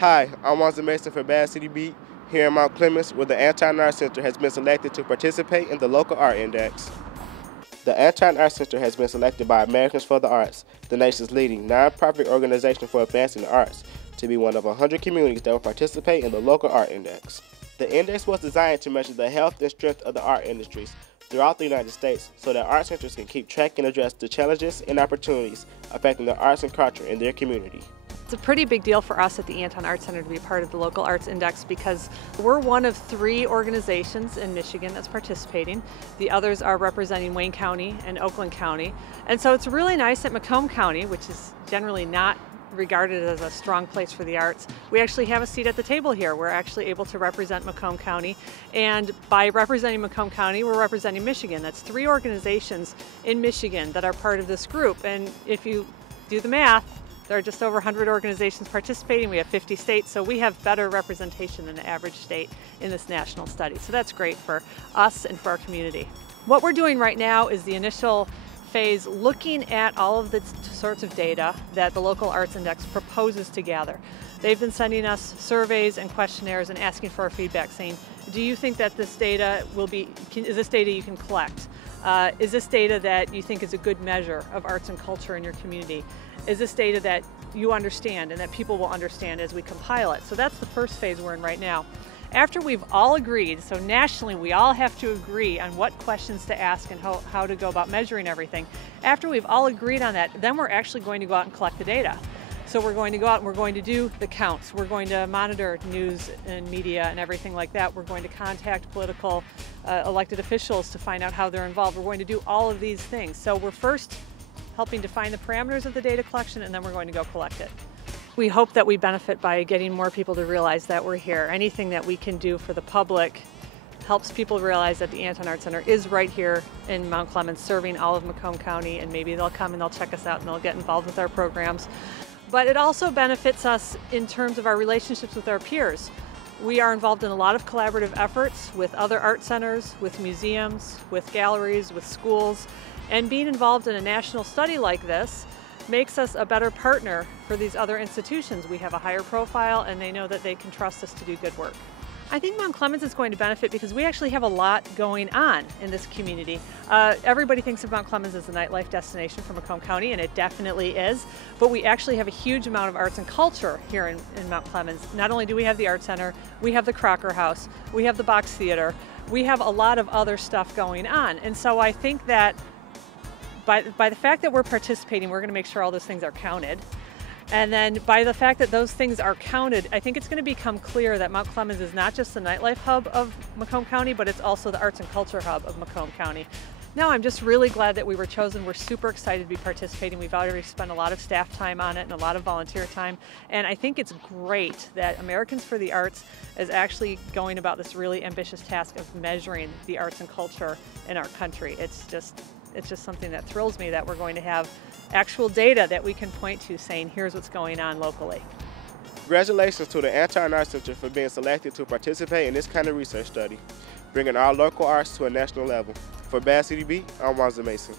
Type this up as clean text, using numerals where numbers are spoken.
Hi, I'm Anton Mason for Bad City Beat here in Mount Clemens, where the Anton Art Center has been selected to participate in the local art index. The Anton Art Center has been selected by Americans for the Arts, the nation's leading nonprofit organization for advancing the arts, to be one of 100 communities that will participate in the local art index. The index was designed to measure the health and strength of the art industries throughout the United States so that art centers can keep track and address the challenges and opportunities affecting the arts and culture in their community. It's a pretty big deal for us at the Anton Art Center to be part of the Local Arts Index because we're one of 3 organizations in Michigan that's participating. The others are representing Wayne County and Oakland County. And so it's really nice that Macomb County, which is generally not regarded as a strong place for the arts, we actually have a seat at the table here. We're actually able to represent Macomb County, and by representing Macomb County, we're representing Michigan. That's 3 organizations in Michigan that are part of this group, and if you do the math, there are just over 100 organizations participating. We have 50 states, so we have better representation than the average state in this national study. So that's great for us and for our community. What we're doing right now is the initial phase looking at all of the sorts of data that the Local Arts Index proposes to gather. They've been sending us surveys and questionnaires and asking for our feedback, saying, do you think that this data is this data you can collect? Is this data that you think is a good measure of arts and culture in your community? Is this data that you understand and that people will understand as we compile it? So that's the first phase we're in right now. After we've all agreed, so nationally we all have to agree on what questions to ask and how to go about measuring everything. After we've all agreed on that, then we're actually going to go out and collect the data. So we're going to go out and we're going to do the counts. We're going to monitor news and media and everything like that. We're going to contact political elected officials to find out how they're involved. We're going to do all of these things. So we're first helping define the parameters of the data collection, and then we're going to go collect it. We hope that we benefit by getting more people to realize that we're here. Anything that we can do for the public helps people realize that the Anton Art Center is right here in Mount Clemens, serving all of Macomb County, and maybe they'll come and they'll check us out and they'll get involved with our programs. But it also benefits us in terms of our relationships with our peers. We are involved in a lot of collaborative efforts with other art centers, with museums, with galleries, with schools, and being involved in a national study like this makes us a better partner for these other institutions. We have a higher profile and they know that they can trust us to do good work. I think Mount Clemens is going to benefit because we actually have a lot going on in this community. Everybody thinks of Mount Clemens as a nightlife destination for Macomb County, and it definitely is, but we actually have a huge amount of arts and culture here in Mount Clemens. Not only do we have the Art Center, we have the Crocker House, we have the Box Theater, we have a lot of other stuff going on. And so I think that by the fact that we're participating, we're going to make sure all those things are counted. And then by the fact that those things are counted, I think it's going to become clear that Mount Clemens is not just the nightlife hub of Macomb County, but it's also the arts and culture hub of Macomb County. Now, I'm just really glad that we were chosen. We're super excited to be participating. We've already spent a lot of staff time on it and a lot of volunteer time. And I think it's great that Americans for the Arts is actually going about this really ambitious task of measuring the arts and culture in our country. It's just something that thrills me that we're going to have actual data that we can point to saying, here's what's going on locally. Congratulations to the Anton Art Center for being selected to participate in this kind of research study, bringing our local arts to a national level. For Bad City Beat, I'm Anton Mason.